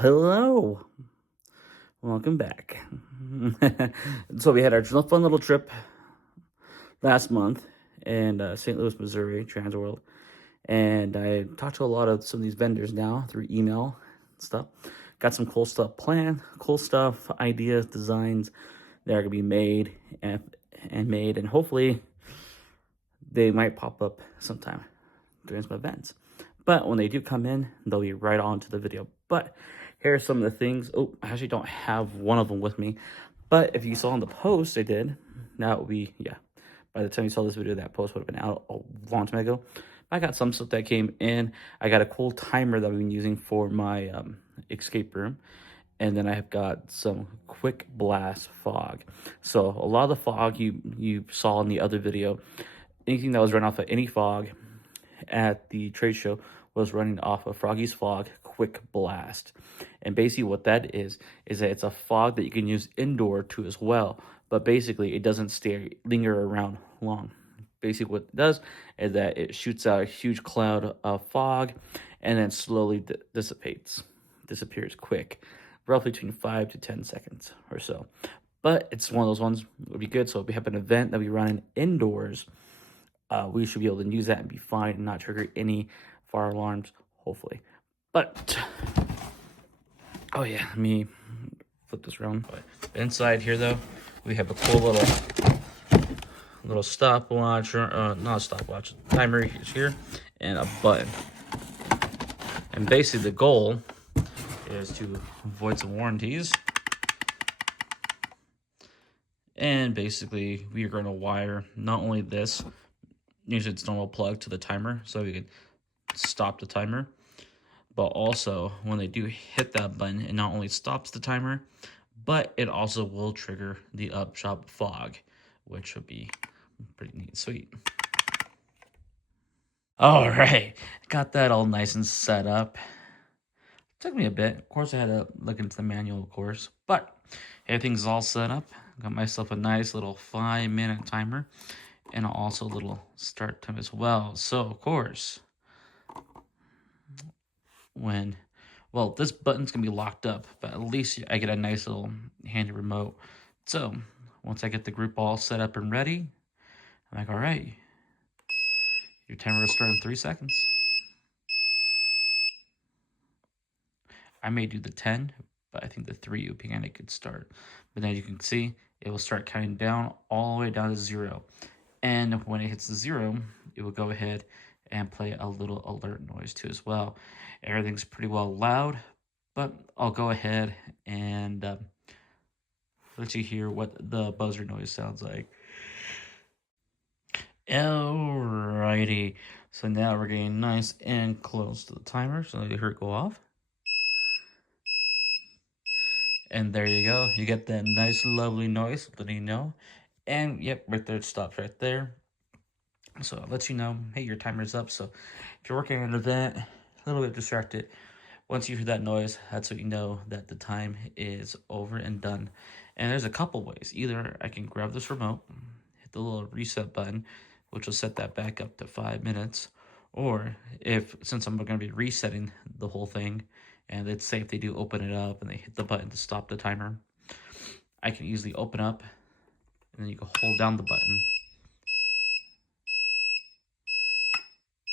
Hello. Welcome back. So we had our fun little trip last month in St. Louis, Missouri, Transworld. And I talked to a lot of some of these vendors now through email and stuff. Got some cool stuff planned, cool stuff, ideas, designs that are going to be made and hopefully they might pop up sometime during some events. But when they do come in, they'll be right on to the video. But here are some of the things. Oh, I actually don't have one of them with me. But if you saw in the post I did, that would be, yeah. By the time you saw this video, that post would have been out a long time ago. I got some stuff that came in. I got a cool timer that I've been using for my escape room. And then I've got some quick blast fog. So a lot of the fog you saw in the other video, anything that was run off of any fog at the trade show was running off of Froggy's Fog Quick Blast. And basically what that is that it's a fog that you can use indoor too as well. But basically it doesn't linger around long. Basically what it does is that it shoots out a huge cloud of fog and then slowly disappears quick, roughly between 5 to 10 seconds or so. But it's one of those ones that would be good. So if we have an event that we run indoors, we should be able to use that and be fine and not trigger any fire alarms, hopefully. But, oh yeah, let me flip this around. But inside here, though, we have a cool little stopwatch, not a stopwatch, timer here, and a button. And basically the goal is to avoid some warranties. And basically we are going to wire not only this, usually it's normal plug to the timer so we can stop the timer, but also when they do hit that button, it not only stops the timer, but it also will trigger the upshot fog, which would be pretty neat, sweet. All right, got that all nice and set up. Took me a bit. Of course, I had to look into the manual, of course, but everything's all set up. Got myself a nice little 5-minute timer and also a little start time as well. So, of course, this button's gonna be locked up, but at least I get a nice little handy remote. So once I get the group all set up and ready, I'm like, all right, your timer will start in 3 seconds. I may do the 10, but I think the 3 would be kind of a good start. But then you can see it will start counting down all the way down to 0. And when it hits the 0, it will go ahead and play a little alert noise too as well. Everything's pretty well loud, but I'll go ahead and let you hear what the buzzer noise sounds like. Alrighty, so now we're getting nice and close to the timer, so you hear it go off. And there you go, you get that nice lovely noise letting you know. And yep, right there, it stops right there. So it lets you know, hey, your timer's up. So if you're working on an event, a little bit distracted, once you hear that noise, that's what you know that the time is over and done. And there's a couple ways. Either I can grab this remote, hit the little reset button, which will set that back up to 5 minutes. Or since I'm going to be resetting the whole thing, and let's say if they do open it up and they hit the button to stop the timer, I can easily open up, and then you can hold down the button,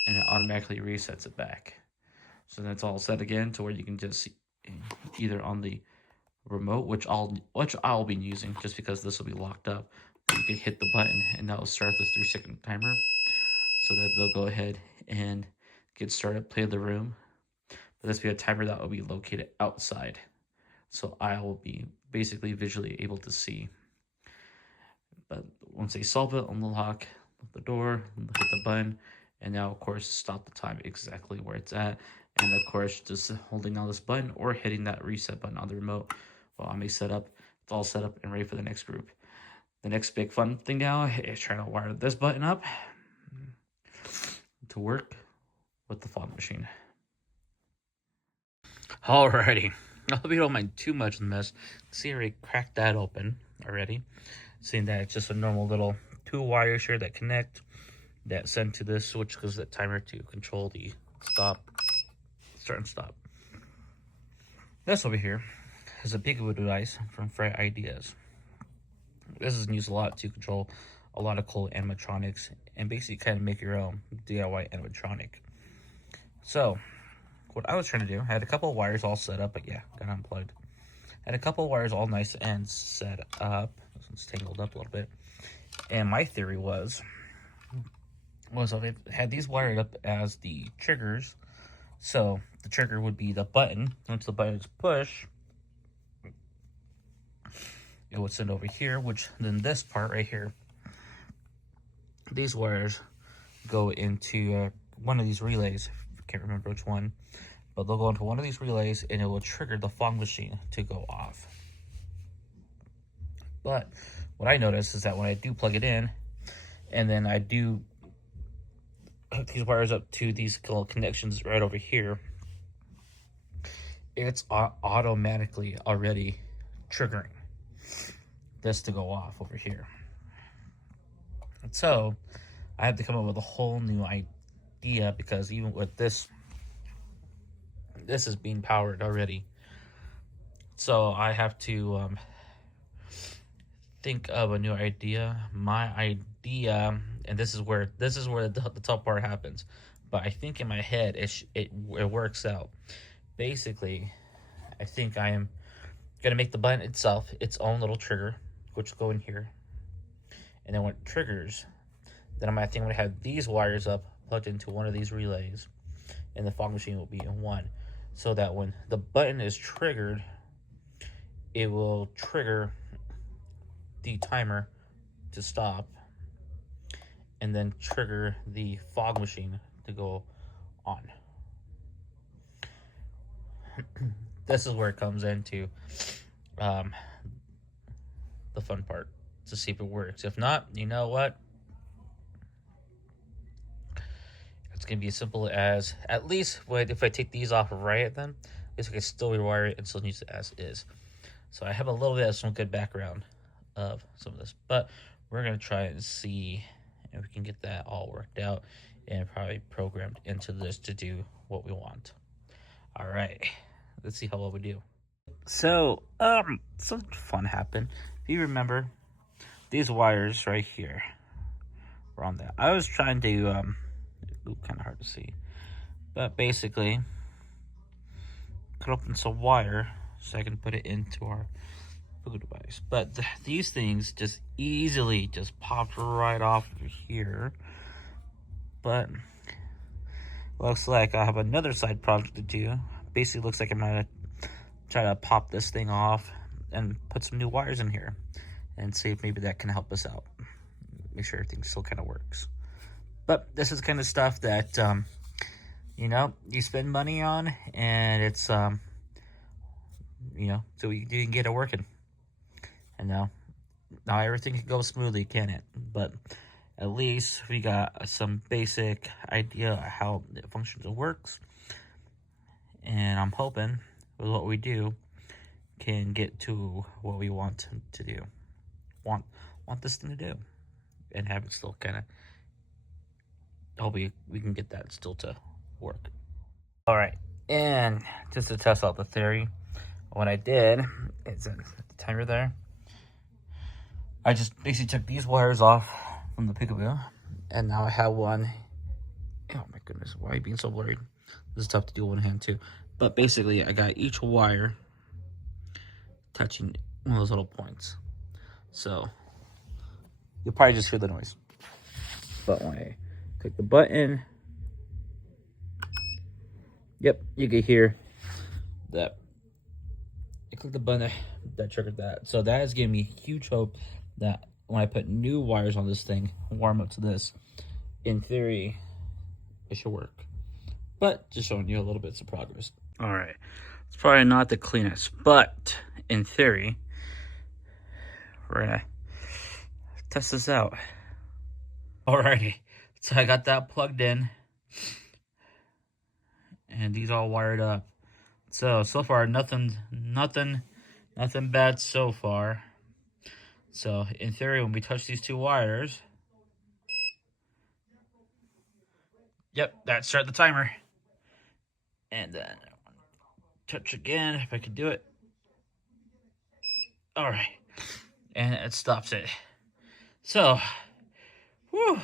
and it automatically resets it back. So that's all set again to where you can just either on the remote, which I'll be using just because this will be locked up. You can hit the button and that will start the 3-second timer, so that they'll go ahead and get started, play the room. But this will be a timer that will be located outside, so I will be basically visually able to see. But once they solve it, unlock the door, hit the button, and now of course stop the time exactly where it's at. And of course, just holding down this button or hitting that reset button on the remote while I'm set up. It's all set up and ready for the next group. The next big fun thing now is trying to wire this button up to work with the fog machine. Alrighty, I hope you don't mind too much of the mess. See, I already cracked that open already. Seeing that it's just a normal little 2 wires here that connect, that send to this switch because the timer to control the start and stop. This over here is a peekaboo device from Freight Ideas. This is used a lot to control a lot of cool animatronics and basically kind of make your own DIY animatronic. So, what I was trying to do, I had a couple of wires all set up, but yeah, got unplugged. I had a couple of wires all nice and set up. This one's tangled up a little bit. And my theory was I had these wired up as the triggers. So the trigger would be the button. Once the button is pushed, it would send over here, which then this part right here, these wires go into one of these relays. I can't remember which one, but they'll go into one of these relays and it will trigger the fog machine to go off. But what I noticed is that when I do plug it in and then I do hook these wires up to these little connections right over here, it's automatically already triggering this to go off over here. And so I had to come up with a whole new idea, because even with this is being powered already. So I have to think of a new idea. My idea, and this is where the top part happens, but I think in my head it works out. Basically, I think I am gonna make the button itself its own little trigger, which will go in here, and then when it triggers, then I'm gonna have these wires up plugged into one of these relays, and the fog machine will be in one, so that when the button is triggered, it will trigger the timer to stop, and then trigger the fog machine to go on. This is where it comes into the fun part, to see if it works. If not, you know what? It's going to be as simple as, at least if I take these off right then, at least I can still rewire it and still use it as is. So I have a little bit of some good background of some of this, but we're going to try and see if we can get that all worked out and probably programmed into this to do what we want. All right, let's see how well we do. So, something fun happened. If you remember, these wires right here were on that. I was trying to, kind of hard to see, but basically, cut open some wire so I can put it into our Google device. But these things just easily just popped right off of here. But looks like I have another side project to do. Basically, looks like I'm gonna try to pop this thing off and put some new wires in here and see if maybe that can help us out. Make sure everything still kind of works. But this is kind of stuff that, you know, you spend money on, and it's, you know, so you can get it working. And now everything can go smoothly, can it? But at least we got some basic idea of how it functions and works. And I'm hoping with what we do can get to what we want to do. Want this thing to do. And have it still kind of, hopefully we can get that still to work. All right, and just to test out the theory, what I did is the timer there. I just basically took these wires off from the peekaboo, and now I have one. Oh my goodness, why are you being so blurry? This is tough to do with one hand too. But basically, I got each wire touching one of those little points. So you'll probably just hear the noise. But when I click the button, yep, you can hear that. I click the button that triggered that. So that is giving me huge hope that when I put new wires on this thing, warm up to this, in theory, it should work. But just showing you a little bit of progress. All right, it's probably not the cleanest, but in theory, we're gonna test this out. Alrighty, so I got that plugged in, and these all wired up. So far, nothing bad so far. So in theory, when we touch these two wires, yep, that start the timer. And then Touch again if I can do it. All right, and it stops it. So, whew,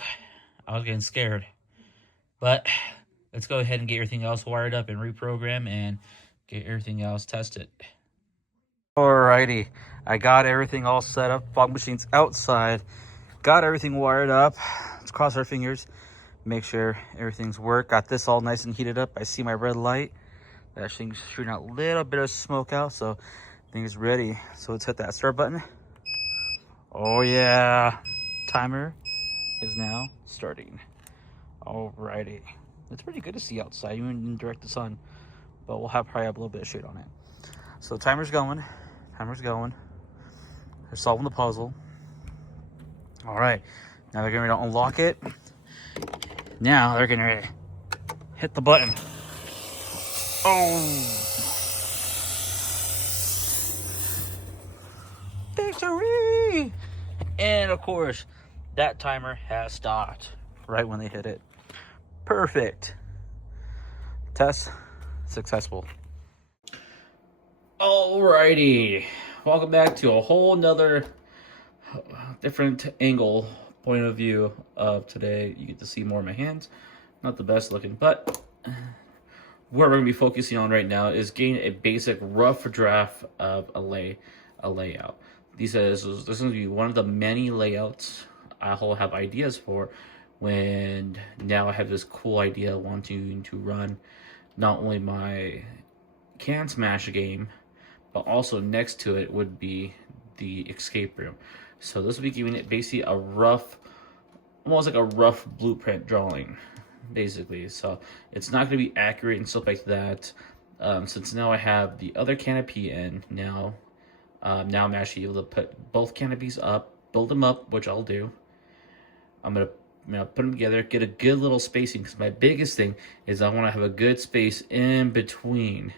I was getting scared, but let's go ahead and get everything else wired up and reprogram and get everything else tested. Alrighty, I got everything all set up. Fog machine's outside. Got everything wired up. Let's cross our fingers. Make sure everything's work. Got this all nice and heated up. I see my red light. That thing's shooting out a little bit of smoke out, so thing's ready. So let's hit that start button. Oh yeah, timer is now starting. Alrighty, it's pretty good to see outside, even in direct sun, but we'll probably have a little bit of shade on it. So the timer's going. They're solving the puzzle. All right, now they're going to unlock it. Now they're going to hit the button. Oh! Victory! And of course, that timer has stopped right when they hit it. Perfect. Test successful. Alrighty, welcome back to a whole nother different angle point of view of today. You get to see more of my hands. Not the best looking, but what we're going to be focusing on right now is getting a basic rough draft of a layout. This is going to be one of the many layouts I'll have ideas for when now I have this cool idea wanting to run not only my Can Smash game, but also next to it would be the escape room. So this will be giving it basically a rough, almost like a rough blueprint drawing, basically. So it's not going to be accurate and stuff like that. Since now I have the other canopy in, now I'm actually able to put both canopies up, build them up, which I'll do. I'm going to put them together, get a good little spacing, because my biggest thing is I want to have a good space in between,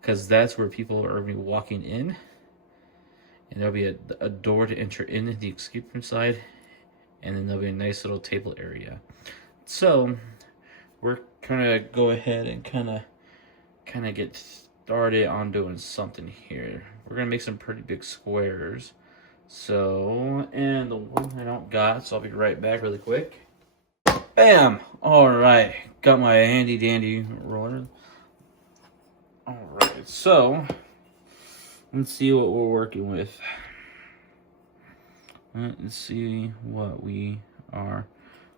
because that's where people are going to be walking in, and there'll be a door to enter in the escape room side, and then there'll be a nice little table area. So we're gonna go ahead and kind of get started on doing something here. We're gonna make some pretty big squares. So, and the one I don't got, so I'll be right back really quick. Bam! All right, got my handy dandy roller. All right, so let's see what we're working with. Let's see what we are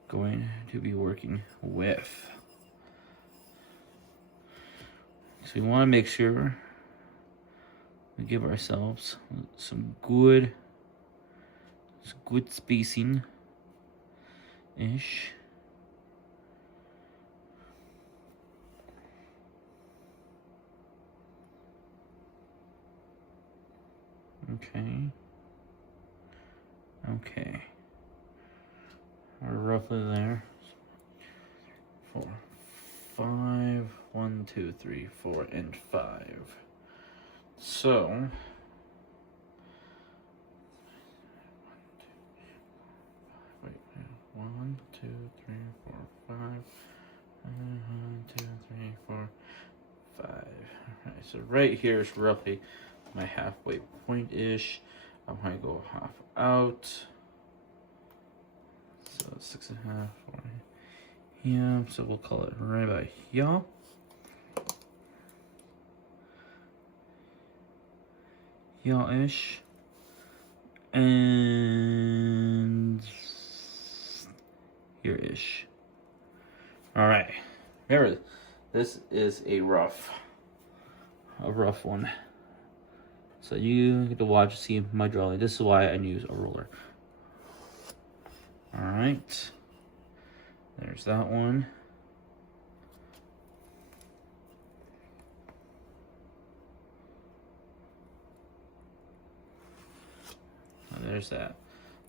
going to be working with. So we want to make sure we give ourselves some good spacing ish. Okay. We're roughly there. 4, 5, 1, 2, 3, 4, and 5. So wait, 1, 2, 3, 4, 5. 1, 2, 3, 4, 5. All right, so right here is roughly my halfway point ish. I'm going to go half out. So 6.5. Yeah, so we'll call it right about here. Here-ish. And here-ish. Alright. Remember, this is a rough one. So you get to watch, see my drawing. This is why I use a ruler. Alright. There's that one. There's that.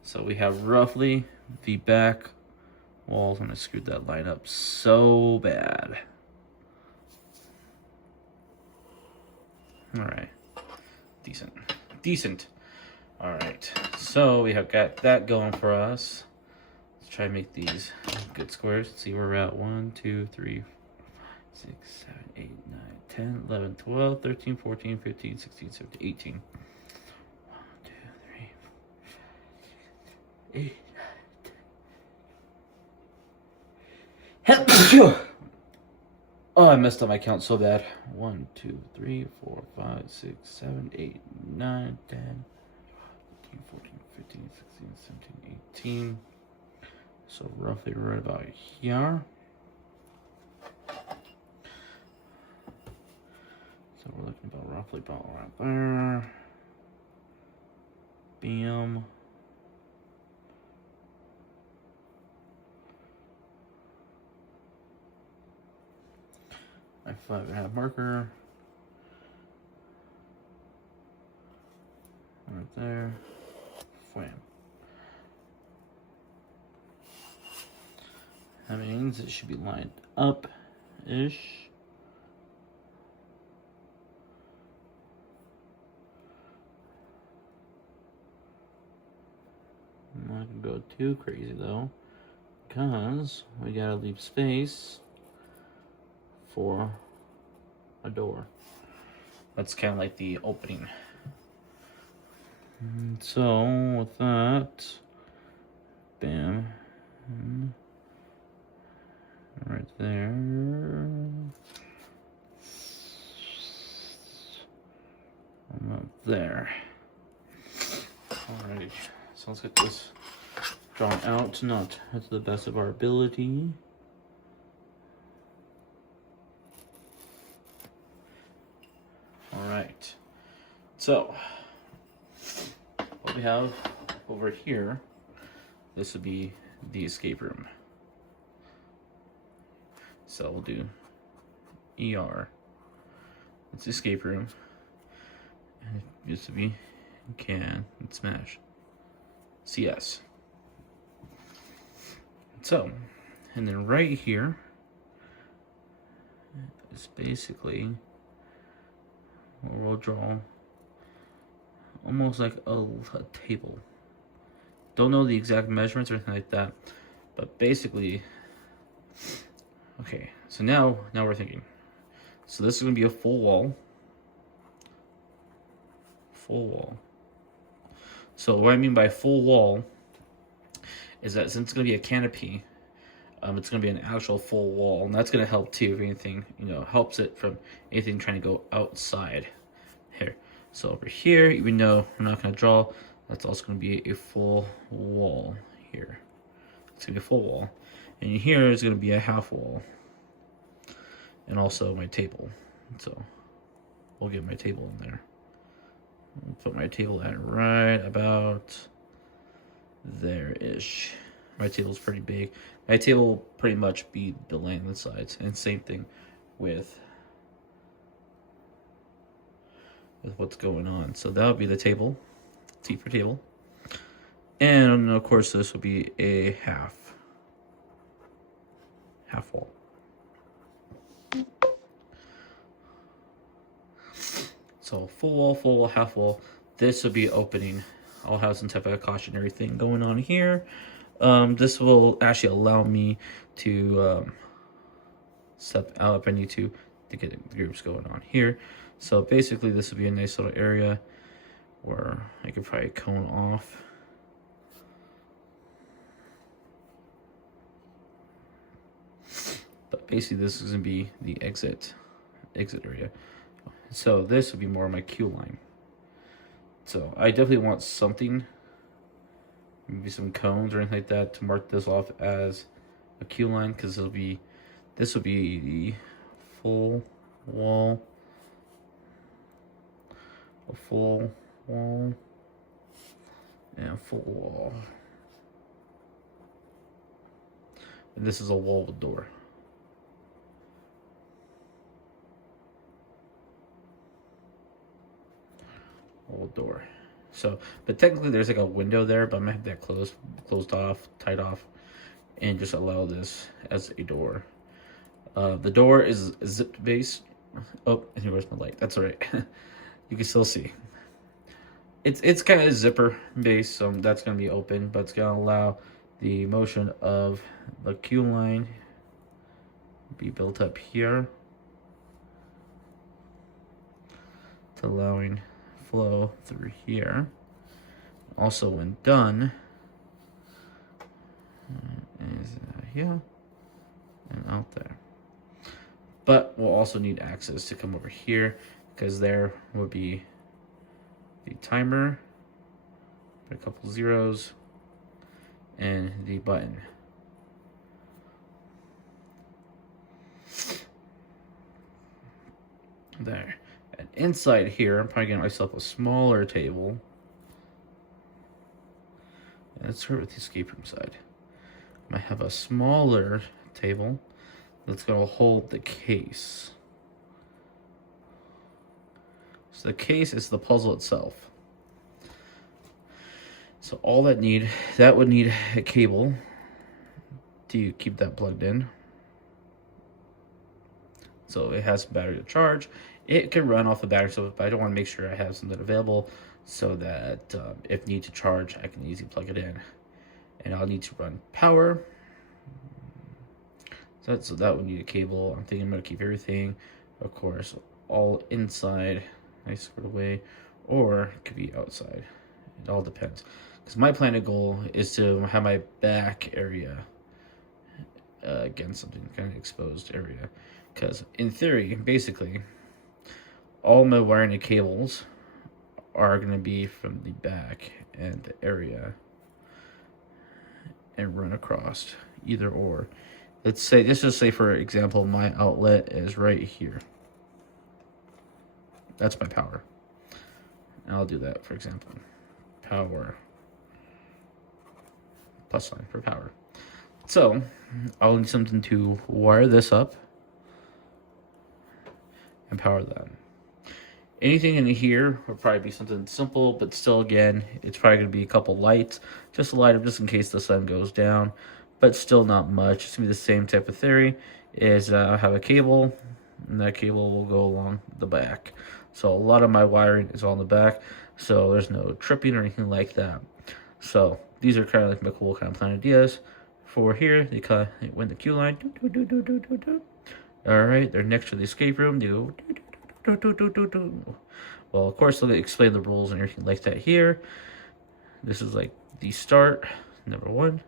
So we have roughly the back walls, and I screwed that line up so bad. All right, decent. All right, so we have got that going for us. Let's try to make these good squares. Let's see where we're at. 1, 2, 3, 6, 7, 8, 9, 10, 11, 12, 13, 14, 15, 16, 17, 18. 1, 2, 3, 8. Oh, I messed up my count so bad. 1, 2, 3, 4, 5, 6, 7, 8, 9, 10, 13, 14, 15, 16, 17, 18. So roughly right about here. So we're looking about roughly about right there. Bam. My 5.5 marker. Right there. Wham. That means it should be lined up-ish. I'm not gonna go too crazy though, because we gotta leave space for a door. That's kind of like the opening. And so with that, bam, right there. I'm up there. Alrighty, so let's get this drawn out, not to the best of our ability. Alright, so what we have over here, this would be the escape room. So we'll do ER. It's escape room. And it used to be can and smash. CS. So, and then right here is basically where we'll draw almost like a table. Don't know the exact measurements or anything like that, but basically, okay, so now we're thinking. So this is gonna be a full wall. Full wall. So what I mean by full wall is that since it's gonna be a canopy, it's gonna be an actual full wall, and that's gonna help too if anything, helps it from anything trying to go outside here. So over here, even though we're not gonna draw, that's also gonna be a full wall here. It's gonna be a full wall, and here is gonna be a half wall, and also my table. So we'll get my table in there. I'll put my table at right about there-ish. My table's pretty big. My table will pretty much be the length and sides. And same thing with what's going on. So that'll be the table. T for table. And of course this will be a half wall. So full wall, half wall. This will be opening. I'll have some type of a cautionary thing going on here. This will actually allow me to step out if I need to get the groups going on here. So basically this will be a nice little area where I could probably cone off. But basically this is gonna be the exit area. So this would be more of my queue line. So I definitely want something, maybe some cones or anything like that, to mark this off as a queue line, because this will be the full wall, a full wall, and a full wall. And this is a wall with door. Door. So, but technically there's like a window there, but I'm gonna have that closed off, tied off, and just allow this as a door. The door is zipped base. Oh, and here's my light. That's all right. You can still see. It's kind of a zipper base, so that's gonna be open, but it's gonna allow the motion of the queue line be built up here. allowing flow through here. Also, when done, is here and out there. But we'll also need access to come over here because there will be the timer, a couple zeros, and the button. There. And inside here, I'm probably getting myself a smaller table. And let's start with the escape room side. I have a smaller table that's going to hold the case. So the case is the puzzle itself. So all that would need a cable to keep that plugged in. So it has battery to charge. It can run off the battery, but I don't want to make sure I have something available so that if need to charge, I can easily plug it in. And I'll need to run power. So that would need a cable. I'm thinking I'm going to keep everything, of course, all inside, nice sort of way, or it could be outside. It all depends. Because my planned goal is to have my back area against something kind of exposed area. Because in theory, basically, all my wiring and cables are going to be from the back and the area and run across either or. Let's just say for example, my outlet is right here. That's my power. And I'll do that for example. Power. Plus sign for power. So I'll need something to wire this up and power that. Anything in here will probably be something simple, but still, again, it's probably going to be a couple lights, just to light up just in case the sun goes down, but still not much. It's going to be the same type of theory. Is I have a cable, and that cable will go along the back. So a lot of my wiring is on the back, so there's no tripping or anything like that. So these are kind of like my cool kind of plan ideas for here. They kind of went the queue line. All right, they're next to the escape room. They go. Well, of course, they'll explain the rules and everything like that here. This is like the start, number one.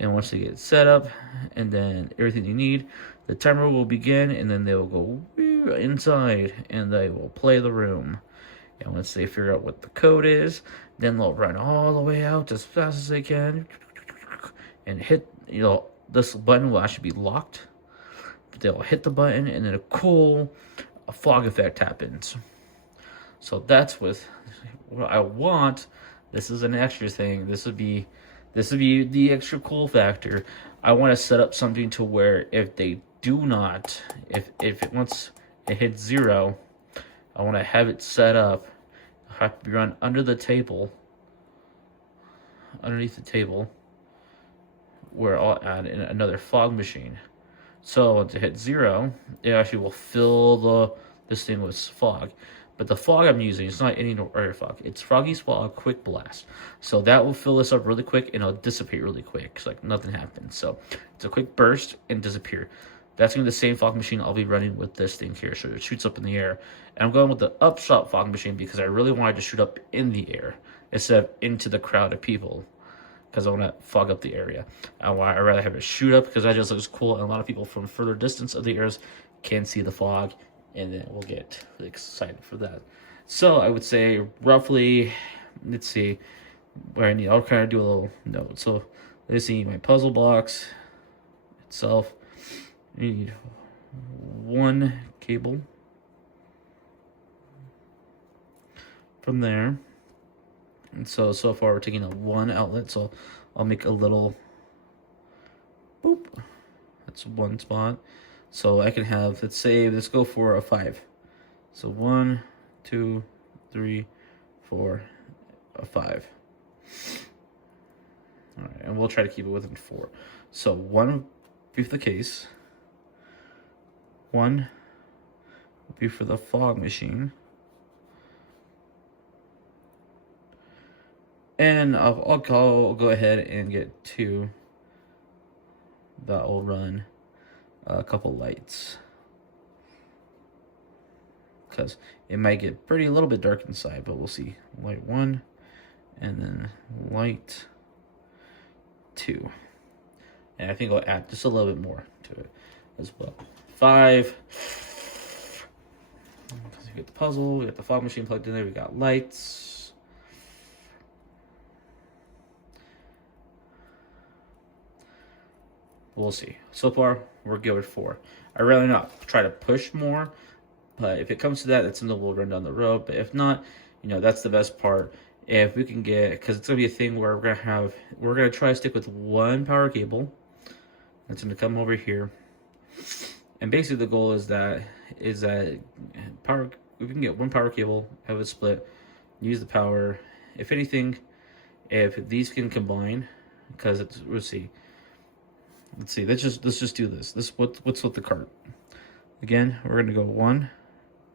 And once they get set up, and then everything you need, the timer will begin, and then they will go inside, and they will play the room. And once they figure out what the code is, then they'll run all the way out as fast as they can, and hit, this button will actually be locked. They'll hit the button, and then a cool fog effect happens. So that's what I want. This is an extra thing. This would be the extra cool factor. I want to set up something to where if they do not, once it hits 0, I want to have it set up. I have to be run under the table, underneath the table, where I'll add in another fog machine. So to hit 0, it actually will fill this thing with fog. But the fog I'm using, it's not any air fog. It's Froggy's Fog Quick Blast. So that will fill this up really quick, and it'll dissipate really quick. It's like nothing happens. So it's a quick burst and disappear. That's going to be the same fog machine I'll be running with this thing here. So it shoots up in the air. And I'm going with the upshot fog machine because I really wanted to shoot up in the air instead of into the crowd of people, because I want to fog up the area. I'd rather have it shoot up because that just looks cool, and a lot of people from further distance of the airs can see the fog, and then we'll get really excited for that. So I would say roughly, let's see, where I need, I'll kind of do a little note. So let's see, my puzzle box itself, I need one cable from there. And so far we're taking a 1 outlet, so I'll make a little boop. That's one spot. So I can have, let's go for a 5. So 1, 2, 3, 4, a 5. All right, and we'll try to keep it within 4. So 1 would be for the case. 1 would be for the fog machine. And I'll go ahead and get 2 that will run a couple lights. because it might get pretty a little bit dark inside, but we'll see. Light 1, and then light 2. And I think I'll add just a little bit more to it as well. 5. Because we get the puzzle, we got the fog machine plugged in there, we got lights. We'll see. So far, we're good with 4. I'd rather not try to push more, but if it comes to that, that's something we'll run down the road. But if not, that's the best part. If we can get, because it's gonna be a thing where we're gonna try to stick with 1 power cable. That's gonna come over here, and basically the goal is that power. We can get 1 power cable, have it split, use the power. If anything, if these can combine, because it's let's see. Let's just do this. What's with the cart? Again, we're gonna go 1,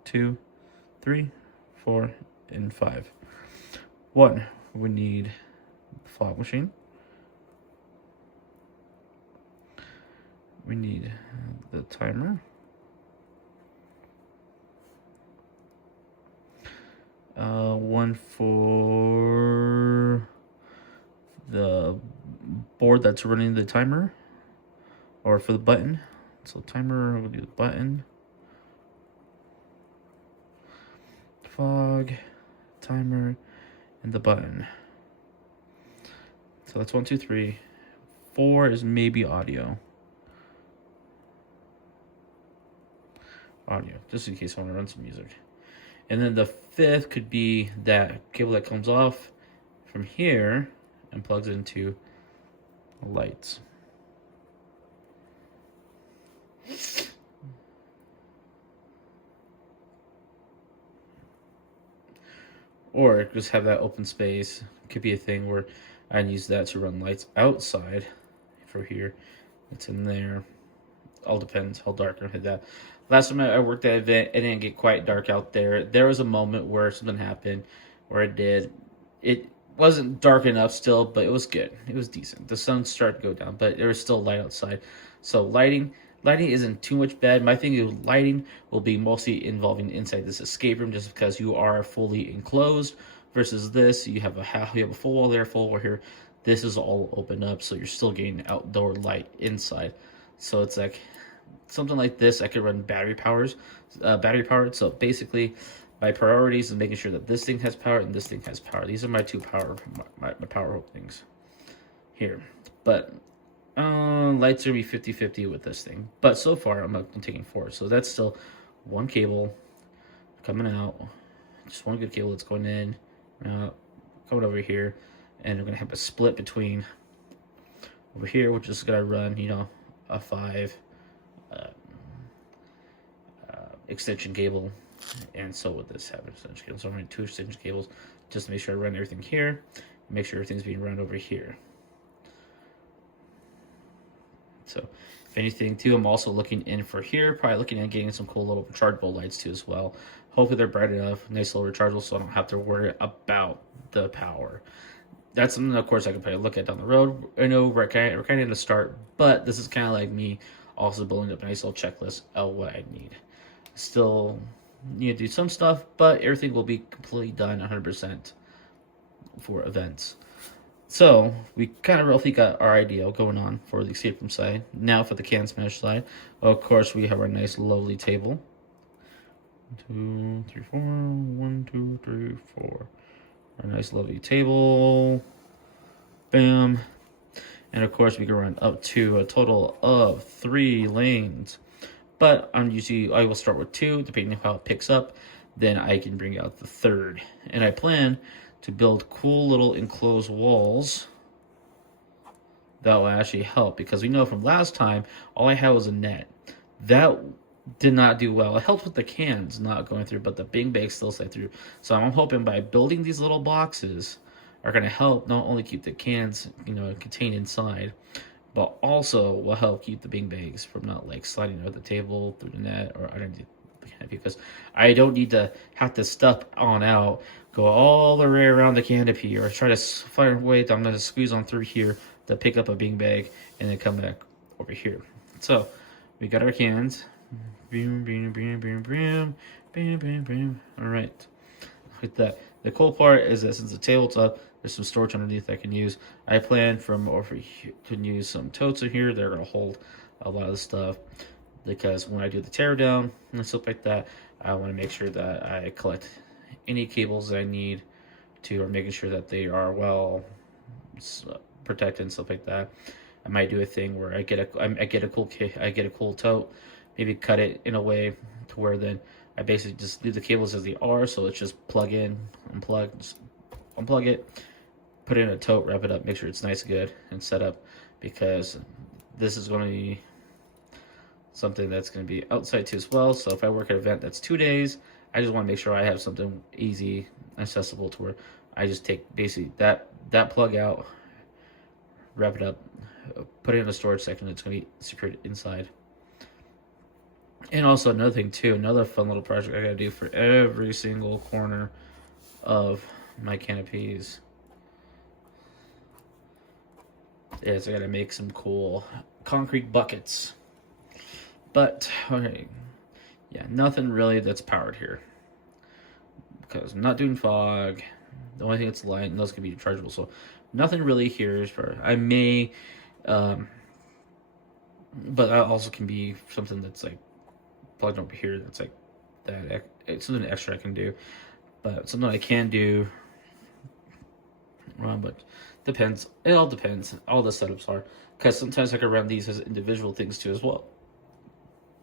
2, 3, 4, and 5. 1, we need the fog machine. We need the timer. One for the board that's running the timer, or for the button. So timer, we'll do the button. Fog, timer, and the button. So that's 1, 2, 3. 4 is maybe audio. Just in case I want to run some music. And then the 5th could be that cable that comes off from here and plugs into lights. Or just have that open space. It could be a thing where I'd use that to run lights outside for here. It's in there. All depends how dark I hit that. Last time I worked at an event, it didn't get quite dark out there. There was a moment where something happened where it did. It wasn't dark enough still, but it was good. It was decent. The sun started to go down, but there was still light outside. So lighting isn't too much bad. My thing is lighting will be mostly involving inside this escape room, just because you are fully enclosed. Versus this, you have a full wall there, full wall here. This is all open up, so you're still getting outdoor light inside. So it's like something like this. I could run battery powered. So basically, my priorities is making sure that this thing has power and this thing has power. These are my 2 power openings here. But lights are gonna be 50-50 with this thing. But so far, I'm taking 4. So that's still 1 cable coming out. Just 1 good cable that's going in, coming over here, and we're gonna have a split between over here, which is gonna run, a 5 extension cable, and so with this have an extension cable. So I'm running 2 extension cables just to make sure I run everything here, make sure everything's being run over here. So if anything too, I'm also looking in for here, probably looking at getting some cool little rechargeable lights too as well. Hopefully they're bright enough, nice little rechargeable, so I don't have to worry about the power. That's something, of course, I can probably look at down the road. I know we're kind of in the start, but this is kind of like me also building up a nice little checklist of what I need. Still need to do some stuff, but everything will be completely done 100% for events. So we kind of roughly got our idea going on for the escape room side. Now for the can smash side, of course, we have our nice lovely table. 1, 2, 3, 4. 1, 2, 3, 4. Our nice lovely table. Bam. And of course, we can run up to a total of 3 lanes. But I will start with 2, depending on how it picks up. Then I can bring out the 3rd. And I plan to build cool little enclosed walls that will actually help, because we know from last time, all I had was a net. That did not do well. It helped with the cans not going through, but the bing bags still slide through. So I'm hoping by building these little boxes are going to help not only keep the cans, contained inside, but also will help keep the bing bags from not sliding over the table, through the net, or underneath the canopy, because I don't need to have to stuff on out, go all the way around the canopy, or try to find a way that I'm going to squeeze on through here to pick up a bing bag and then come back over here. So we got our cans. Boom, boom, boom, boom, boom, Bam, bam, bam. All right. Like that. The cool part is that since the table's up, there's some storage underneath I can use. I plan from over here to use some totes in here. They're gonna hold a lot of the stuff because when I do the tear down and stuff like that, I want to make sure that I collect any cables that I need to, or making sure that they are well protected and stuff like that. I might do a thing where I get a cool tote, maybe cut it in a way to where then I basically just leave the cables as they are, so it's just plug in, unplug it, put it in a tote, wrap it up, make sure it's nice, good, and set up, because this is going to be something that's going to be outside too as well. So if I work at an event that's 2 days, I just want to make sure I have something easy, accessible to where I just take basically that plug out, wrap it up, put it in a storage section that's going to be secured inside. And also another thing too, another fun little project I gotta do for every single corner of my canopies is I gotta make some cool concrete buckets. But okay, yeah, nothing really that's powered here because I'm not doing fog. The only thing that's light, and those can be rechargeable. So nothing really here is for I may, but that also can be something that's like plugged over here. That's like that. It's something extra I can do, but something I can do. But depends. It all depends. All the setups are, because sometimes I can run these as individual things too as well.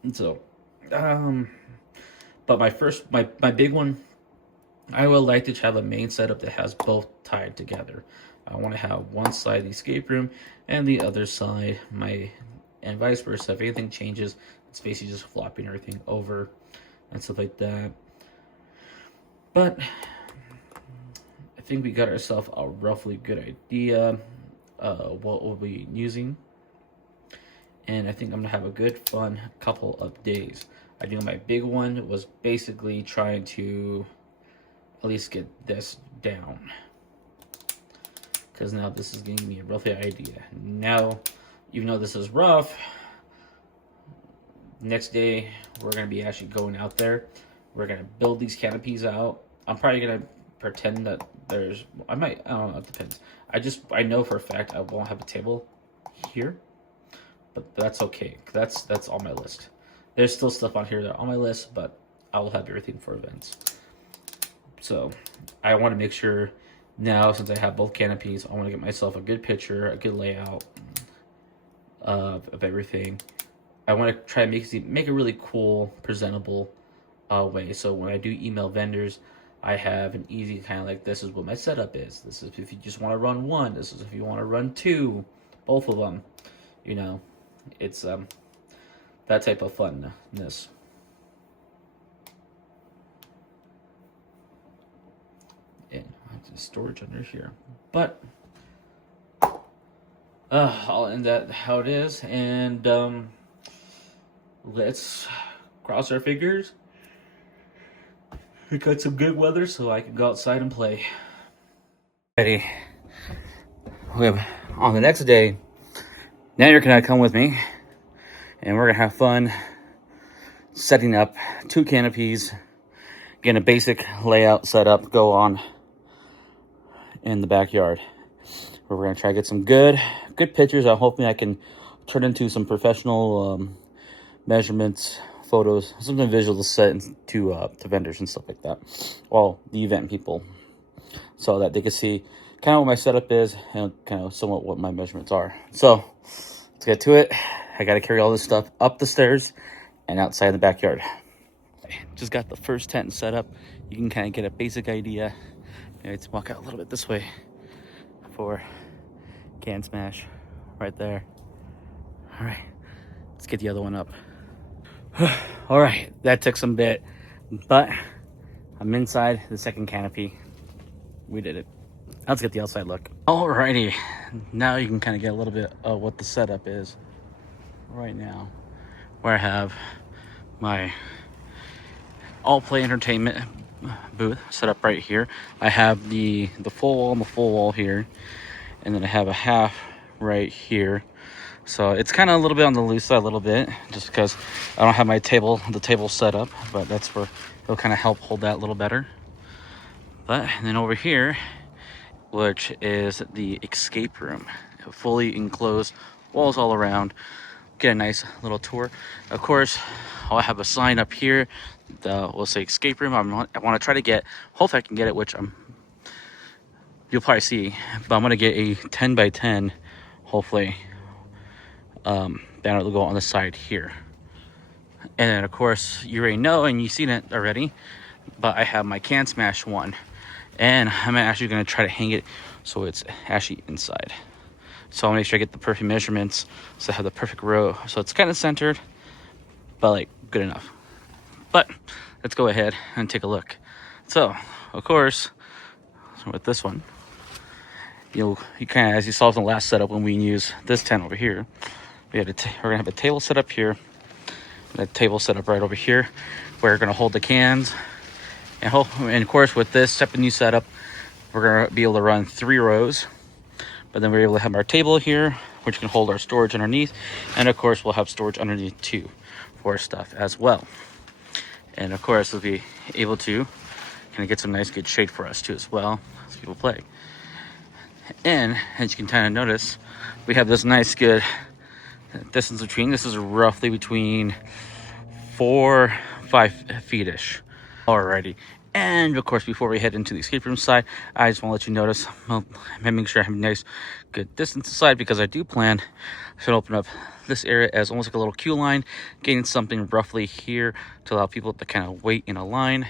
And so, but my big one, I would like to have a main setup that has both tied together. I want to have one side the escape room and the other side and vice versa. If anything changes, it's basically just flopping everything over and stuff like that. But I think we got ourselves a roughly good idea what we'll be using. And I think I'm gonna have a good fun couple of days. I think my big one was basically trying to at least get this down, because now this is giving me a roughly idea. Now, even though this is rough, next day we're gonna be actually going out there. We're gonna build these canopies out. I'm probably gonna pretend that I don't know, it depends. I know for a fact I won't have a table here, but that's okay. That's on my list. There's still stuff on here that are on my list, but I will have everything for events. So I want to make sure now, since I have both canopies, I want to get myself a good picture, a good layout of everything. I want to try and make a really cool, presentable way. So when I do email vendors, I have an easy kind of like, this is what my setup is. This is if you just want to run one. This is if you want to run two, both of them. You know, it's that type of funness. And storage under here, but I'll end that how it is, and let's cross our fingers. We got some good weather so I can go outside and play. Ready. We have on the next day. Now you're gonna come with me, and we're gonna have fun setting up 2 canopies, getting a basic layout set up, go on in the backyard, where we're gonna try to get some good pictures. I'm hoping I can turn into some professional measurements, photos, something visual to set to vendors and stuff like that. Well, the event people, so that they can see kind of what my setup is and kind of somewhat what my measurements are. So let's get to it. I got to carry all this stuff up the stairs and outside the backyard. Just got the first tent set up. You can kind of get a basic idea. Maybe let's walk out a little bit this way for can smash right there. All right, let's get the other one up. All right, that took some bit, but I'm inside the second canopy. We did it. Let's get the outside look. Alrighty, now you can kind of get a little bit of what the setup is right now, where I have my all play entertainment booth set up right here. I have the full wall here, and then I have a half right here So it's kind of a little bit on the loose side a little bit, just because I don't have the table set up, but that's where it'll kind of help hold that a little better. But and then over here, which is the escape room, fully enclosed, walls all around. Get a nice little tour. Of course, I'll have a sign up here that will say escape room. I want to try to get, hopefully I can get it, which you'll probably see, but I'm gonna get a 10 by 10, hopefully, banner that will go on the side here. And then of course you already know, and you've seen it already, but I have my Can Smash one, and I'm actually gonna try to hang it so it's actually inside. So I'll make sure I get the perfect measurements, so I have the perfect row, so it's kind of centered, but like good enough. But let's go ahead and take a look. So of course, with this one, you kind of, as you saw in the last setup when we use this tent over here, we're gonna have a table set up here, and a table set up right over here. We're gonna hold the cans, and of course with this type of new setup, we're gonna be able to run 3 rows. But then we're able to have our table here, which can hold our storage underneath, and of course we'll have storage underneath too for stuff as well. And of course we'll be able to kind of get some nice good shade for us too as well as people play. And as you can kind of notice, we have this nice good distance between. This is roughly between 4-5 feet-ish already. And of course, before we head into the escape room side, I just want to let you notice, well, I'm making sure I have a nice good distance aside, because I do plan to open up this area as almost like a little queue line, getting something roughly here to allow people to kind of wait in a line.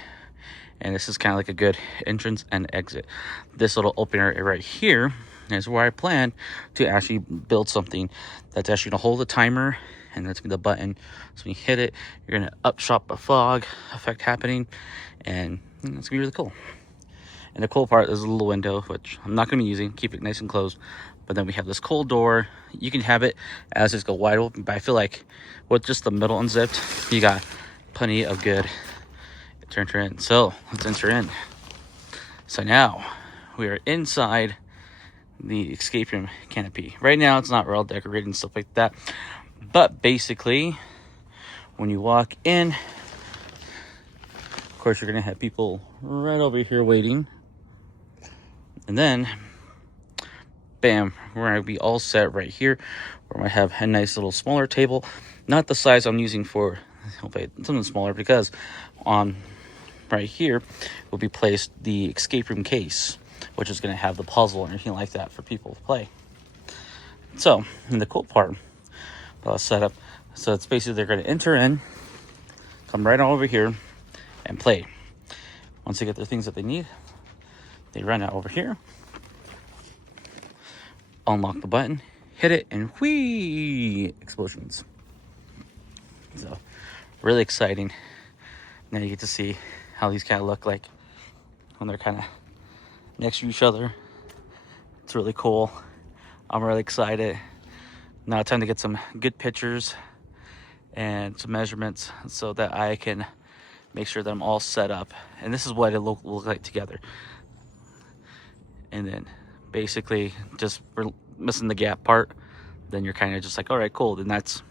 And this is kind of like a good entrance and exit. This little open area right here is where I plan to actually build something that's actually going to hold the timer, and that's going to be the button. So when you hit it, you're going to upshot a fog effect happening, and it's going to be really cool. And the cool part is a little window, which I'm not going to be using, keep it nice and closed. But then we have this cold door. You can have it as just go wide open, but I feel like with just the middle unzipped, you got plenty of good to enter in. So let's enter in. So now we are inside the escape room canopy. Right now it's not well decorated and stuff like that, but basically when you walk in, of course you're gonna have people right over here waiting, and then bam, we're gonna be all set right here. We're gonna have a nice little smaller table, not the size I'm using for something smaller, because on right here will be placed the escape room case, which is going to have the puzzle or anything like that for people to play. So, and the cool part about setup, so it's basically they're going to enter in, come right on over here, and play. Once they get their things that they need, they run out over here, unlock the button, hit it, and whee! Explosions. So, really exciting. Now you get to see how these kind of look like when they're kind of next to each other. It's really cool. I'm really excited. Now it's time to get some good pictures and some measurements so that I can make sure that I'm all set up. And this is what it will look like together. And then basically just missing the gap part, then you're kind of just like, all right, cool. Then that's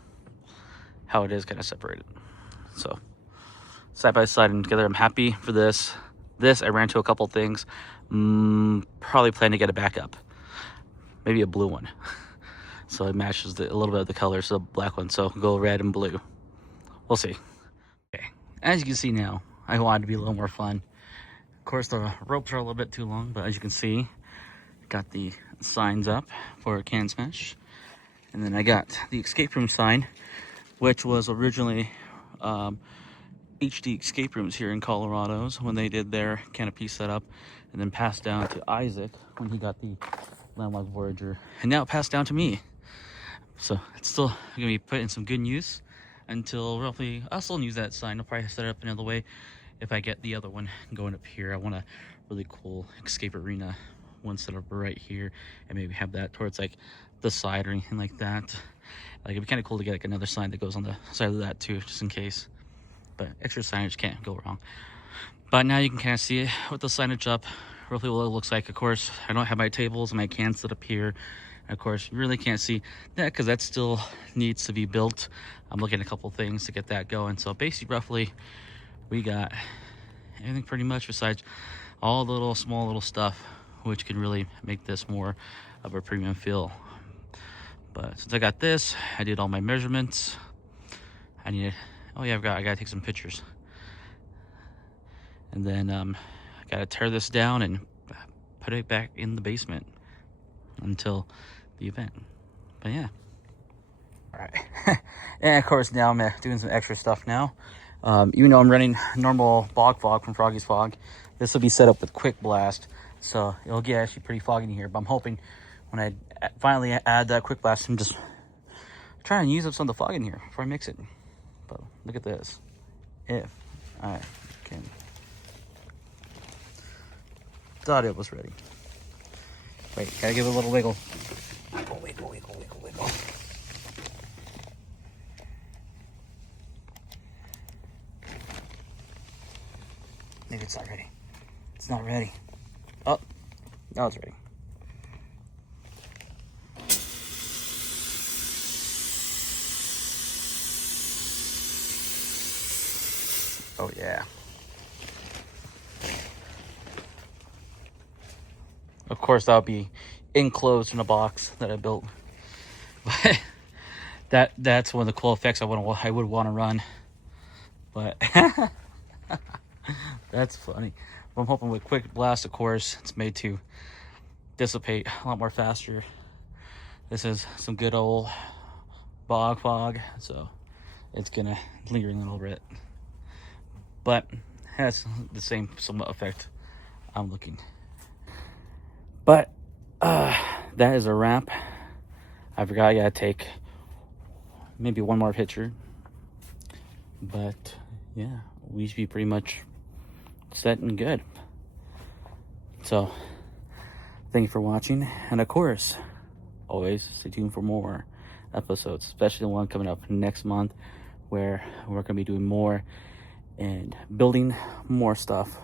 how it is kind of separated. So side by side and together, I'm happy for this. I ran into a couple things. Probably plan to get a backup, maybe a blue one, so it matches a little bit of the colors of the black one. So go red and blue. We'll see. Okay, as you can see now, I wanted to be a little more fun. Of course, the ropes are a little bit too long, but as you can see, got the signs up for Can Smash, and then I got the escape room sign, which was originally HD escape rooms here in Colorado's when they did their canopy setup, and then passed down to Isaac when he got the Landlocked Voyager, and now passed down to me. So it's still gonna be put in some good use until roughly, I'll still use that sign. I'll probably set it up another way if I get the other one going up here. I want a really cool escape arena one set up right here, and maybe have that towards like the side or anything like that. Like, it'd be kind of cool to get like another sign that goes on the side of that too, just in case. But extra signage can't go wrong. But now you can kind of see it with the signage up, roughly what it looks like. Of course, I don't have my tables and my cans set up here, And of course, you really can't see that because that still needs to be built. I'm looking at a couple things to get that going. So basically, roughly, we got everything pretty much besides all the little small little stuff, which can really make this more of a premium feel. But since I got this, I did all my measurements. I need to, oh yeah, I gotta take some pictures. And then I gotta tear this down and put it back in the basement until the event. But yeah. All right. And of course, now I'm doing some extra stuff now. Even though I'm running normal bog fog from Froggy's Fog, this will be set up with quick blast, so it'll get actually pretty foggy in here. But I'm hoping when I finally add that quick blast, I'm just trying to use up some of the fog in here before I mix it. But look at this. If I can, thought it was ready. Wait, gotta give it a little wiggle. Wiggle, wiggle, wiggle, wiggle, wiggle. Maybe it's not ready. It's not ready. Oh, now it's ready. Oh yeah. Of course, that'll be enclosed in a box that I built. But that's one of the cool effects I would want to run. But that's funny. I'm hoping with quick blast, of course, it's made to dissipate a lot more faster. This is some good old bog fog, so it's gonna linger a little bit, but has the same somewhat effect I'm looking. But that is a wrap. I forgot I gotta take maybe one more picture, but yeah, we should be pretty much set and good. So thank you for watching, and of course, always stay tuned for more episodes, especially the one coming up next month, where we're going to be doing more and building more stuff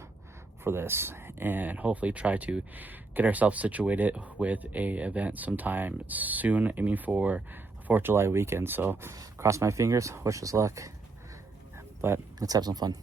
for this, and hopefully try to get ourselves situated with a event sometime soon, aiming for 4th of July weekend. So cross my fingers, wish us luck, but let's have some fun.